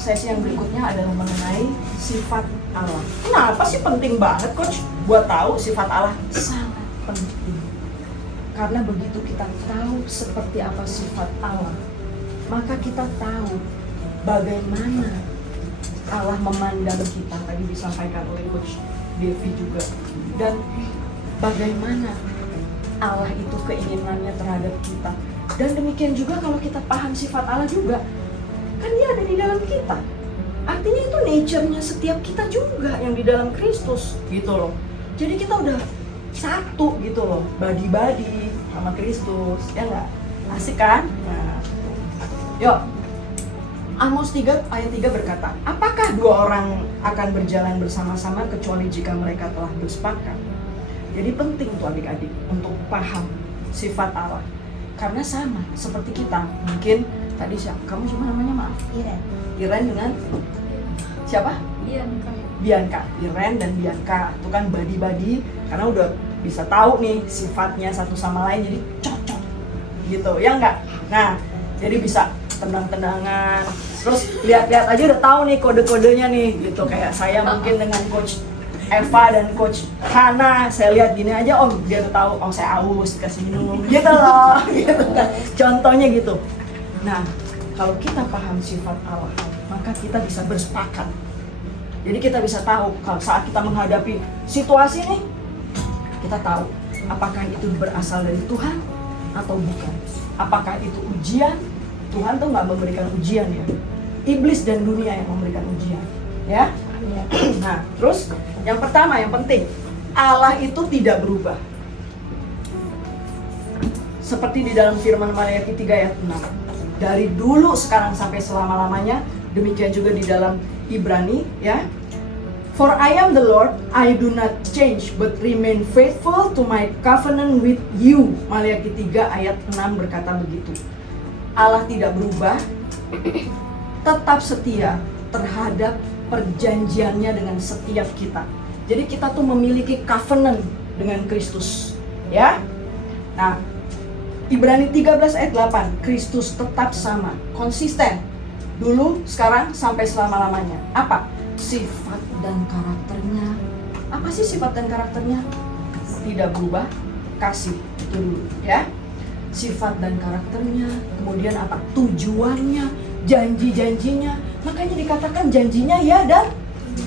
sesi yang berikutnya adalah mengenai sifat Allah. Kenapa sih penting banget Coach buat tahu sifat Allah? Sangat penting. Karena begitu kita tahu seperti apa sifat Allah, maka kita tahu bagaimana Allah memandang kita. Tadi disampaikan oleh Coach Devi juga. Dan bagaimana Allah itu keinginannya terhadap kita. Dan demikian juga kalau kita paham sifat Allah juga, kan dia ada di dalam kita. Artinya itu nature-nya setiap kita juga yang di dalam Kristus gitu loh. Jadi kita udah satu gitu loh, body-body sama Kristus, ya nggak? Asik kan? Nah, yuk. Amos 3 ayat 3 berkata, apakah dua orang akan berjalan bersama-sama kecuali jika mereka telah bersepakat? Jadi penting tuh adik-adik untuk paham sifat Allah. Karena sama seperti kita. Mungkin tadi siapa? Kamu siapa namanya, maaf? Iren dengan siapa? Bianca. Iren dan Bianca itu kan body-body karena udah bisa tahu nih sifatnya satu sama lain, jadi cocok gitu, ya enggak? Nah, jadi bisa tendang-tendangan, terus lihat-lihat aja udah tahu nih kode-kodenya nih gitu. Kayak saya mungkin dengan Coach Eva dan Coach Hana, saya lihat gini aja, oh dia udah tahu, oh saya aus, kasih minum gitu loh, gitu kan. Contohnya gitu. Nah, kalau kita paham sifat Allah, maka kita bisa bersepakat. Jadi kita bisa tahu kalau saat kita menghadapi situasi nih, kita tahu apakah itu berasal dari Tuhan atau bukan. Apakah itu ujian? Tuhan tuh nggak memberikan ujian ya. Iblis dan dunia yang memberikan ujian, ya. Nah, terus yang pertama yang penting, Allah itu tidak berubah. Seperti di dalam firman Maliaki 3 ayat 6. Dari dulu, sekarang, sampai selama-lamanya. Demikian juga di dalam Ibrani, ya. For I am the Lord, I do not change, but remain faithful to my covenant with you. Maliaki 3 ayat 6 berkata begitu. Allah tidak berubah, tetap setia terhadap perjanjiannya dengan setiap kita. Jadi kita tuh memiliki covenant dengan Kristus, ya. Nah, Ibrani 13 ayat 8, Kristus tetap sama, konsisten. Dulu, sekarang, sampai selama-lamanya. Apa? Sifat dan karakternya. Apa sih sifat dan karakternya? Tidak berubah, kasih. Itu dulu, ya. Sifat dan karakternya, kemudian apa? Tujuannya, janji-janjinya. Makanya dikatakan janjinya ya dan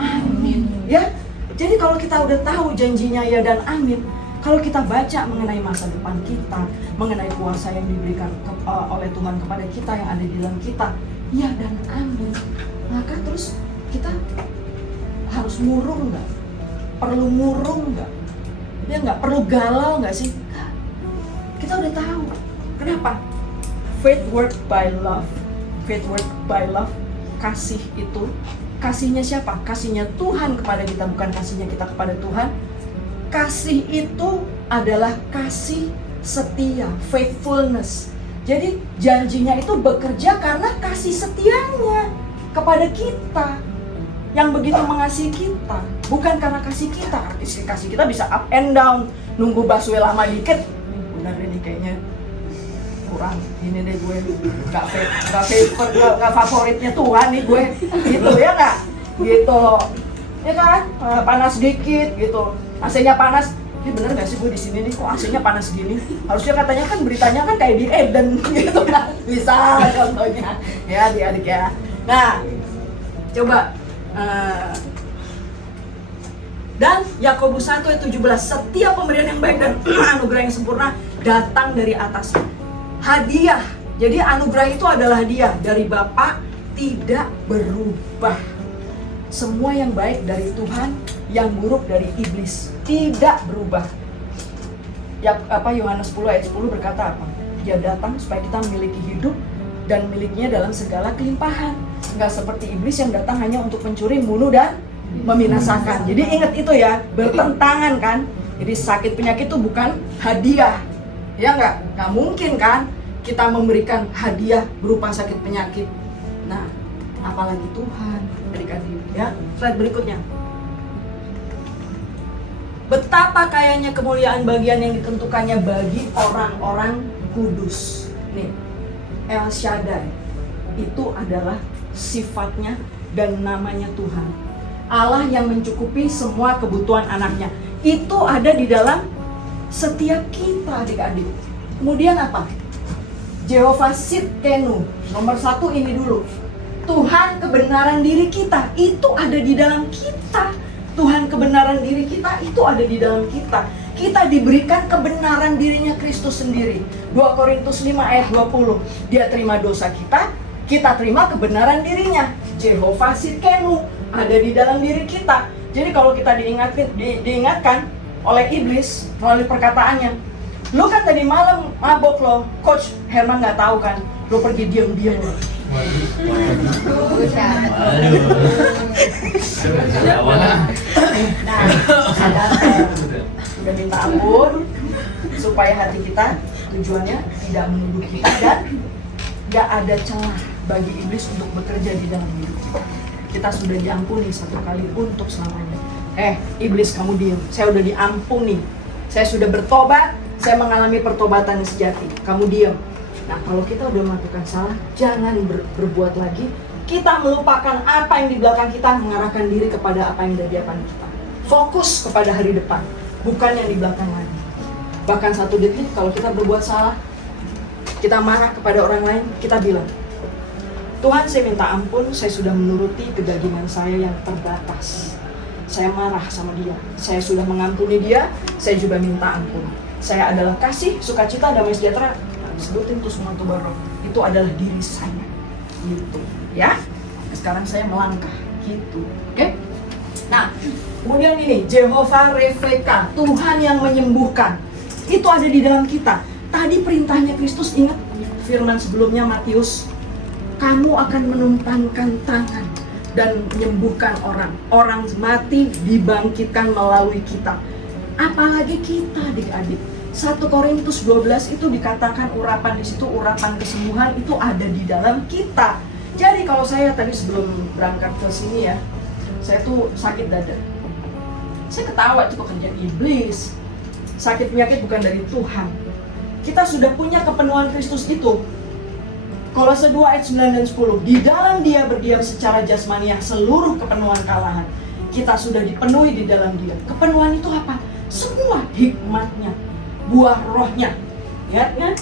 amin, ya. Jadi kalau kita udah tahu janjinya ya dan amin, kalau kita baca mengenai masa depan kita, mengenai kuasa yang diberikan oleh Tuhan kepada kita yang ada di dalam kita, ya dan amin, maka terus kita harus murung nggak? Perlu murung nggak? Ya nggak? Perlu galau nggak sih? Nggak. Kita udah tahu. Kenapa? Faith work by love. Faith work by love. Kasih itu, kasihnya siapa? Kasihnya Tuhan kepada kita, bukan kasihnya kita kepada Tuhan. Kasih itu adalah kasih setia, faithfulness. Jadi janjinya itu bekerja karena kasih setianya kepada kita yang begitu mengasihi kita, bukan karena kasih kita. Kasih kita bisa up and down, nunggu busway lama dikit, benar ini kayaknya kurang, ini deh gue gak favoritnya Tuhan nih gue, gitu ya nggak, gitu loh, ya kan, panas dikit gitu, AC-nya panas, ini bener nggak sih gue di sini nih, kok AC-nya panas gini, harusnya katanya kan beritanya kan kayak di Eden gitu kan, bisa contohnya, ya adik-adik ya. Nah, coba, dan Yakobus 1 ayat 17, setiap pemberian yang baik dan anugerah yang sempurna datang dari atas. Hadiah. Jadi anugerah itu adalah hadiah dari Bapa, tidak berubah. Semua yang baik dari Tuhan, yang buruk dari iblis, tidak berubah. Ya, Yohanes 10 ayat 10 berkata apa? Dia datang supaya kita memiliki hidup dan miliknya dalam segala kelimpahan. Enggak seperti iblis yang datang hanya untuk mencuri, membunuh dan membinasakan. Jadi ingat itu ya, bertentangan kan. Jadi sakit penyakit itu bukan hadiah. Ya nggak mungkin kan kita memberikan hadiah berupa sakit penyakit. Nah, apalagi Tuhan, adik-adik ya. Slide berikutnya. Betapa kayanya kemuliaan bagian yang ditentukannya bagi orang-orang kudus. Nih, El Shaddai itu adalah sifatnya dan namanya Tuhan. Allah yang mencukupi semua kebutuhan anaknya. Itu ada di dalam setiap kita, adik-adik. Kemudian apa? Jehovah Sidkenu. Nomor 1 ini dulu. Tuhan kebenaran diri kita. Itu ada di dalam kita. Tuhan kebenaran diri kita itu ada di dalam kita. Kita diberikan kebenaran dirinya Kristus sendiri. 2 Korintus 5 ayat 20. Dia terima dosa kita terima kebenaran dirinya. Jehovah Sidkenu ada di dalam diri kita. Jadi kalau kita diingatkan oleh iblis melalui perkataannya, lu kan tadi malam mabok lo, Coach Herman nggak tahu kan, lu pergi diam-diam lo. Nah, udah minta ampun supaya hati kita tujuannya tidak menuduh kita dan gak ada celah bagi iblis untuk bekerja di dalam hidup kita. Kita sudah diampuni satu kali untuk selamanya. Iblis kamu diam, saya udah diampuni, saya sudah bertobat, saya mengalami pertobatan sejati. Kamu diam. Nah, kalau kita udah melakukan salah, jangan berbuat lagi. Kita melupakan apa yang di belakang kita, mengarahkan diri kepada apa yang ada di depan kita. Fokus kepada hari depan, bukan yang di belakang lagi. Bahkan 1 detik kalau kita berbuat salah, kita marah kepada orang lain, kita bilang, Tuhan, saya minta ampun, saya sudah menuruti kedagingan saya yang terbatas. Saya marah sama dia, saya sudah mengampuni dia, saya juga minta ampun. Saya adalah kasih, sukacita, damai sejahtera. Sebutin tuh semua tuh baru. Itu adalah diri saya. Gitu, ya. Sekarang saya melangkah, gitu. Oke? Nah, kemudian ini Jehovah Refeka, Tuhan yang menyembuhkan. Itu ada di dalam kita. Tadi perintahnya Kristus, ingat firman sebelumnya Matius, kamu akan menumpangkan tangan dan menyembuhkan orang. Orang mati dibangkitkan melalui kita. Apalagi kita, adik-adik. 1 Korintus 12 itu dikatakan urapan di situ, urapan kesembuhan itu ada di dalam kita. Jadi kalau saya tadi sebelum berangkat ke sini ya, saya tuh sakit dada. Saya ketawa itu pekerjaan iblis. Sakit penyakit bukan dari Tuhan. Kita sudah punya kepenuhan Kristus itu. Kolose 2 ayat 9 dan 10. Di dalam dia berdiam secara jasmani yang seluruh kepenuhan kalahan. Kita sudah dipenuhi di dalam dia. Kepenuhan itu apa? Semua hikmatnya, buah rohnya, ya kan?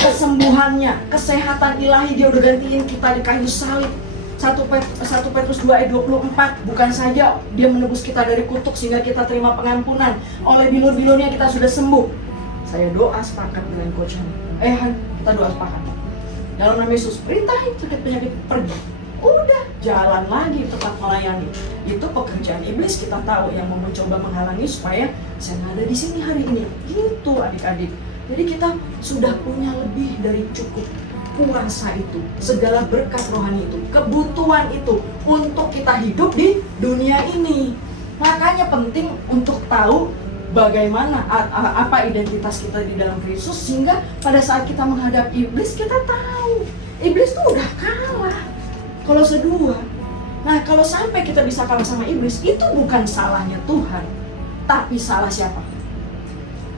Kesembuhannya, kesehatan ilahi dia udah gantiin kita di kayu salib. 1 Petrus 2 ayat 24. Bukan saja dia menebus kita dari kutuk sehingga kita terima pengampunan. Oleh bilur-bilurnya kita sudah sembuh. Saya doa sepakat dengan Coach Han. Kita doa sepakat. Dalam nama Yesus, perintahin sakit penyakit pergi. Udah, jalan lagi tetap melayani. Itu pekerjaan iblis, kita tahu, yang mau mencoba menghalangi supaya saya nggak ada di sini hari ini. Gitu adik-adik. Jadi kita sudah punya lebih dari cukup kuasa itu, segala berkat rohani itu, kebutuhan itu untuk kita hidup di dunia ini. Makanya penting untuk tahu bagaimana, apa identitas kita di dalam Kristus, sehingga pada saat kita menghadap iblis, kita tahu iblis tuh udah kalah. Kolose 2. Nah, kalau sampai kita bisa kalah sama iblis, itu bukan salahnya Tuhan, tapi salah siapa?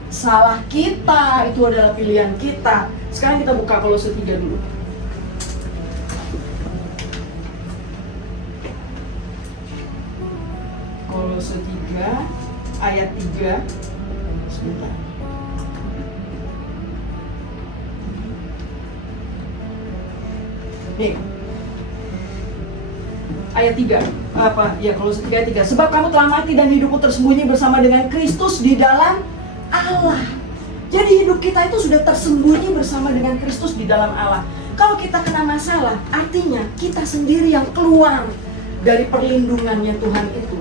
Salah kita. Itu adalah pilihan kita. Sekarang kita buka Kolose 3 dulu. Kolose 3 ayat 3. Sebentar. Nih. Ayat 3. Apa? Ya, Kolose 3 ayat 3. Sebab kamu telah mati dan hidupmu tersembunyi bersama dengan Kristus di dalam Allah. Jadi hidup kita itu sudah tersembunyi bersama dengan Kristus di dalam Allah. Kalau kita kena masalah, artinya kita sendiri yang keluar dari perlindungannya Tuhan itu.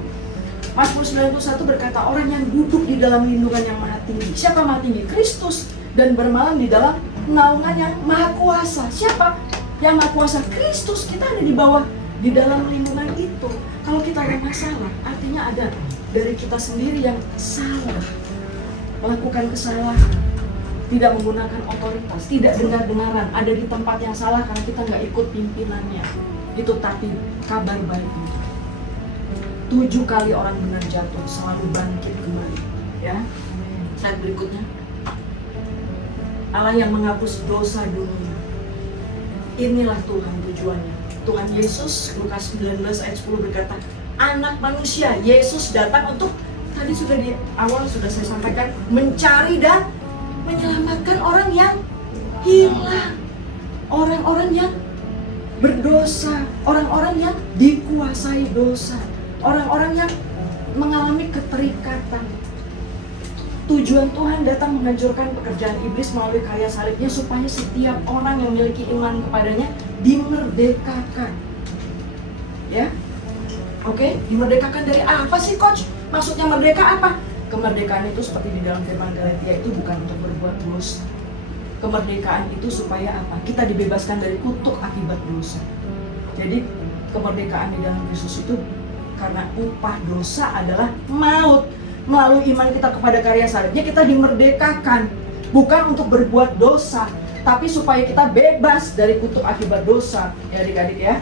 Mazmur 91 berkata, orang yang duduk di dalam lindungan yang maha tinggi. Siapa maha tinggi? Kristus. Dan bermalam di dalam naungan yang maha kuasa. Siapa yang maha kuasa? Kristus. Kita ada di bawah, di dalam lindungan itu. Kalau kita ada masalah, artinya ada dari kita sendiri yang salah, melakukan kesalahan, tidak menggunakan otoritas, tidak dengar-dengaran, ada di tempat yang salah karena kita nggak ikut pimpinannya. Itu tapi kabar baiknya, 7 kali orang benar jatuh selalu bangkit kembali. Ya, slide berikutnya. Allah yang menghapus dosa dunia. Inilah Tuhan tujuannya. Tuhan Yesus, Lukas 19 ayat 10 berkata, anak manusia, Yesus datang untuk, tadi sudah di awal sudah saya sampaikan, mencari dan menyelamatkan orang yang hilang, orang-orang yang berdosa, orang-orang yang dikuasai dosa, orang-orang yang mengalami keterikatan. Tujuan Tuhan datang menghancurkan pekerjaan iblis melalui karya salibnya supaya setiap orang yang memiliki iman kepadanya dimerdekakan. Ya, oke, dimerdekakan dari apa sih, Coach? Maksudnya merdeka apa? Kemerdekaan itu seperti di dalam firman Galatia itu bukan untuk berbuat dosa. Kemerdekaan itu supaya apa? Kita dibebaskan dari kutuk akibat dosa. Jadi kemerdekaan di dalam Kristus itu karena upah dosa adalah maut. Melalui iman kita kepada karya salibnya kita dimerdekakan. Bukan untuk berbuat dosa, tapi supaya kita bebas dari kutuk akibat dosa. Ya adik-adik ya.